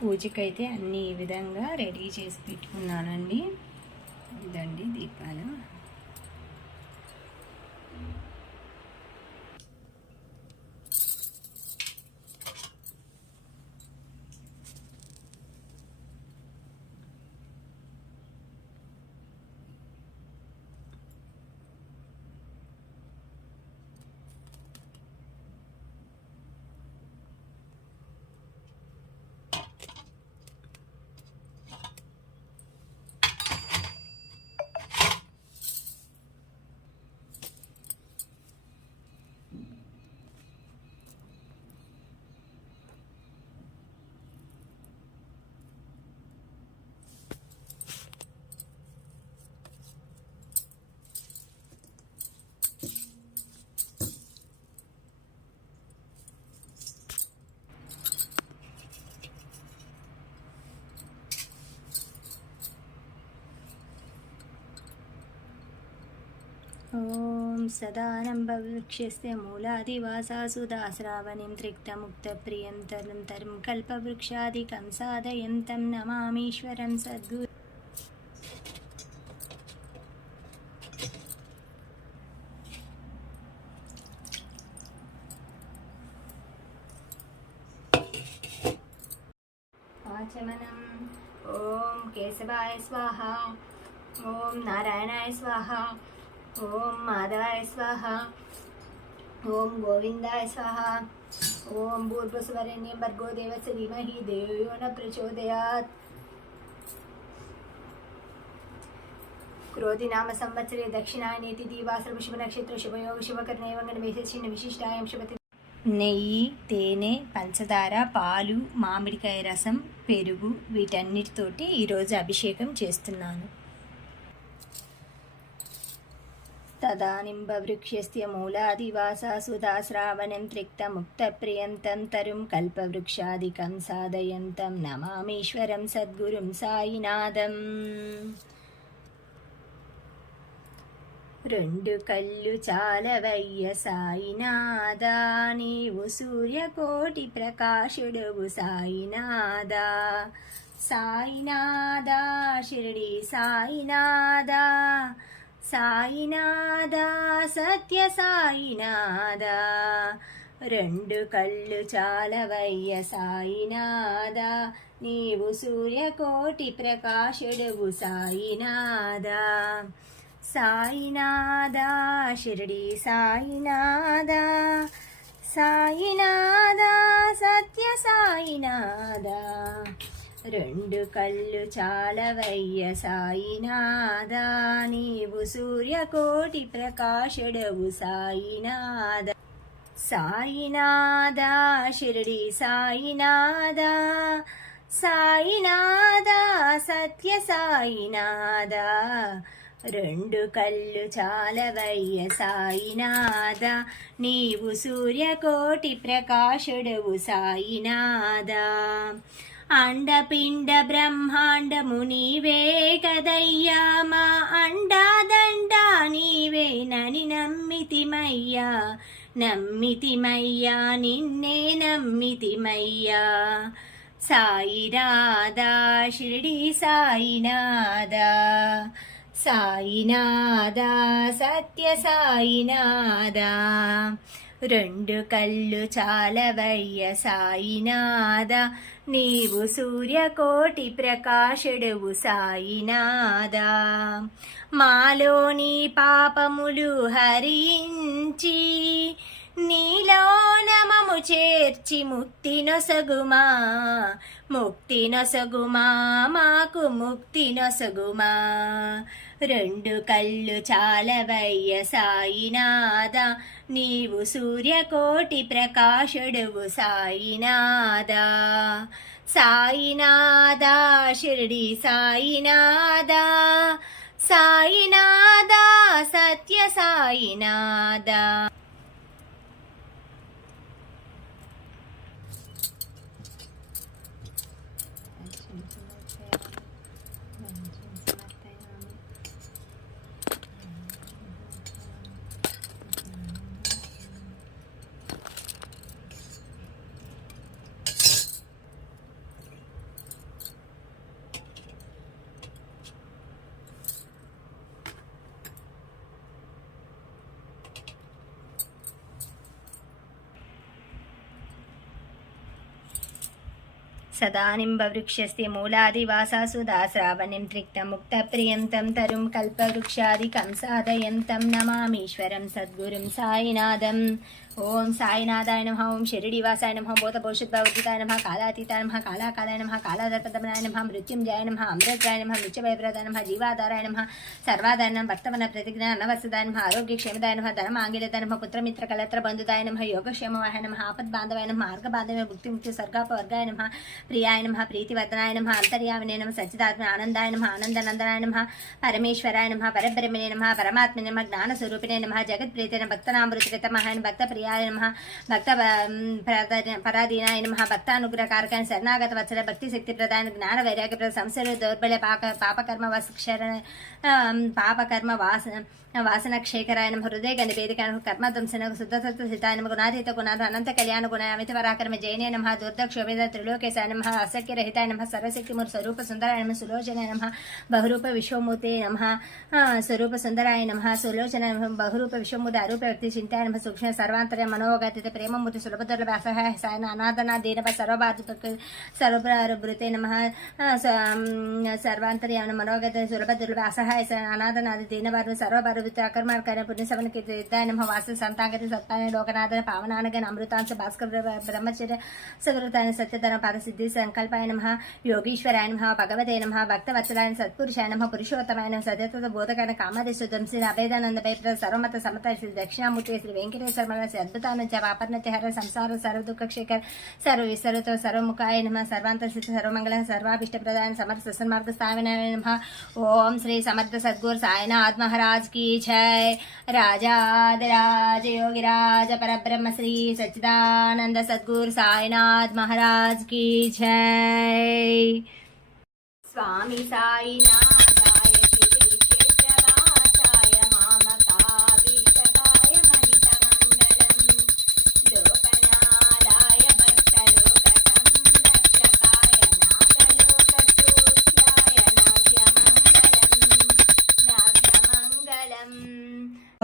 పూజకైతే అన్ని ఈ విధంగా రెడీ చేసి పెట్టుకున్నానండి. ఇదండి దీపాలు. ఓం సదానంబవృక్షస్య మూలాదివాసాసు దాశ్రావణిం త్రిక్తముక్తప్రియం తరుం తరుం కల్పవృక్షాదికం సాధయంతం నమామీశ్వరం సద్గురు. ఆచమనం. ఓం కేశవాయ స్వాహ, ఓం నారాయణాయ స్వాహ, ఓం మాధవాయ స్వాహ, ఓం గోవిందాయ స్వాహ, ఓం భూర్భువస్వరేణ్యం భర్గో దేవస్య ధీమహి ధియో యో న ప్రచోదయాత్. క్రోధి నామ సంవత్సరే దక్షిణాయనేతి దీవాసర శుభ నక్షత్ర శుభయోగ శుభకర్ణేవంగన విశేషిణ విశిష్టాయం శుభతి. నెయ్యి, తేనె, పంచదార, పాలు, మామిడికాయ రసం, పెరుగు వీటన్నిటితోటి ఈరోజు అభిషేకం చేస్తున్నాను. తదానింబవృక్షస్య మూలాదివాసాసు దాశ్రావణం త్రిక్తముక్తప్రియం తం తరుం కల్పవృక్షాదికం సాధయంతం నమామీశ్వరం సద్గురుం సాయినాథం. రెండు కళ్ళు చాలవయ్య సాయినాథా, నీవు సూర్యకోటి ప్రకాశుడువు సాయినాథా. సాయినాథా షిరిడి సాయినాథా, సాయినాథా సత్య సాయినాథా. రెండు కళ్ళు చాలవయ్య సాయినాథా, నీవు సూర్యకోటి ప్రకాశుడువు సాయినాథా. సాయినాథా షిరిడి సాయినాథా, సాయినాథా సత్య సాయినాథా. రెండు కళ్ళు చాలవయ్య సాయినాథా, నీవు సూర్యకోటి ప్రకాశుడవు సాయినాథా. సాయినాథా షిరిడి సాయినాథా, సాయినాథా సత్య సాయినాథా. రెండు కళ్ళు చాలవయ్య సాయినాథా, నీవు సూర్యకోటి ప్రకాశుడవు సాయినాథా. అండపిండ బ్రహ్మాండము నీవే కదయ్యా, మా అండాదండా నీవేనని నమ్మితిమయ్యా, నమ్మితిమయ్యా నిన్నే నమ్మితిమయ్యా. సాయినాథా షిరిడి సాయినాథా, సాయినాథా సత్య సాయినాథా. రెండు కళ్ళు చాలవయ్య సాయినాథా, నీవు సూర్యకోటి ప్రకాశుడువు సాయినాథా. మాలోని పాపములు హరించి నీలో నమము చేర్చి ముక్తి నొసగుమా, ముక్తి నొసగుమా మాకు ముక్తి నొసగుమా. రెండు కళ్ళు చాలవయ్య సాయినాథా, నీవు సూర్యకోటి ప్రకాశుడువు సాయినాథా. సాయినాథా షిరిడి సాయినాథా, సాయినాథా సత్య సాయినాథా. सदा निम्बवृक्षस्य मूलादिवासासु दास्रावणिं त्रिक्तमुक्तप्रियं तं तरुं कल्पवृक्षादिकं साधयन्तं नमामीश्वरं सद्गुरुं साईनाथम्। ओम साईनाथाय नमः। ओम शिरडीवासाय नमः। बोधभविष्यद्भवद्गीताय नमः। कालातीताय नमः। कालाकालाय नमः। कालादर्पदमनाय नमः। मृत्युंजयाय नमः। अमृताय नमः। नित्यभयप्रदाय नमः। जीवाधाराय नमः। सर्वाधाय नमः। भक्तवन प्रतिज्ञा अनवसदाय नमः। आरोग्यक्षेमदाय नमः। धर्मांगिलदाय नमः। पुत्रमित्र कलत्र बंधुदाय नमः। योगक्षेमवाय नमः। आपद्बांधवाय नमः। मार्गबांधवाय मुक्तिमुक्ति सर्गापवर्गाय नमः। प्रियाय नमः। प्रीतिवर्धनाय नमः। अंतर्यामिने नमः। सच्चिदात्म आनंदाय नमः। आनंदनंदनाय नमः। परमेश्वराय नमः। परब्रह्मणे नमः। परमात्मने नमः। ज्ञानस्वरूपिणे नमः। जगत्प्रीते नमः। भक्तनामृतकृतमहाय भक्तप्रियाय नमः। भक्त पराधीनाय नमः। भक्तानुग्रहकारकाय शरणागत वत्सल भक्ति शक्ति प्रदान ज्ञान वैराग्य संसार दौर्बल्य पापकर्म पापकर्म वासनक्षेकराय नमः। हृदय गणभेदिकाय नमः। कर्मध्वंसन शुद्धसत्त्वसिताय नमः। गुणातीत गुणाध अनंत कल्याण गुणाय अमित पराक्रम जयने नमः। दुर्दक्षोभेद त्रिलोकेशाय नमः। असख्यरहिताय नमः। सर्वशक्तिमूर्ति स्वरूप सुंदराय नमः। सुलोचनाय नमः। बहुरूप विश्वमूर्ते नमः। स्वरूप सुंदराय नमः। सुलोचनाय नमः। बहुरूप विश्वमूर्ति अरूप व्यक्ति चिंताय नमः। सूक्ष्म सर्वांतर्य मनोगतित प्रेममूर्ति सुलभदुर्लभ असहाय सायन अनादना दीनभ सर्वभृते नमः। सर्वांतर्य मनोगत सुलभदुर्लभ असहाय अनादनादि दीनभार सर्वभारभूत अकर्मार्काय पुण्यसवन कीर्तिदाय नमः। वास संतांगति सत्पाय लोकनाथन पावनानगन अमृतांश भास्कर ब्रह्मचर्य सदृताय सत्यधन पाद सिद्धि संकल्पाय नमः। योगीश्वराय नमः। भगवते नमः। भक्तवत्सलाय सत्पुरुषाय नमः। पुरुषोत्तमाय नमः। सत्यत्व बोधकाय कामदेशुद्धं श्री अभेदानंद भयप्रद सर्वमत समता श्री दक्षिणामूर्ति श्री वेंकटेश्वर श्री अद्भुतानंद वापरनतिहर संसार सर्व दुख क्षेकर सर्व विसर्वतो सर्वमुखाय नमः। सर्वांत सिद्ध सर्वमंगल सर्वाभिष्ट प्रदान समर्थ सन्मार्ग स्थापनाय नमः। ओम श्री समर्थ सद्गुरु साईनाथ महाराज की जय। राजाधिराज योगिराज परब्रह्म श्री सच्चिदानंद सद्गुरु साईनाथ महाराज की जय। स्वामी साईनाथाय श्री क्षेत्रवासाय मामकाभीष्टकाय महितमङ्गलम्। लोकनाथाय भक्तलोकसंरक्षकाय नागलोकस्तोष्याय नाग्यमङ्गलम्।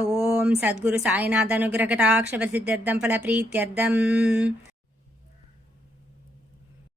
ओम सद्गुरु साईनाथ अनुग्रह कटाक्ष सिद्ध्यर्थं फल प्रीत्यर्थम्।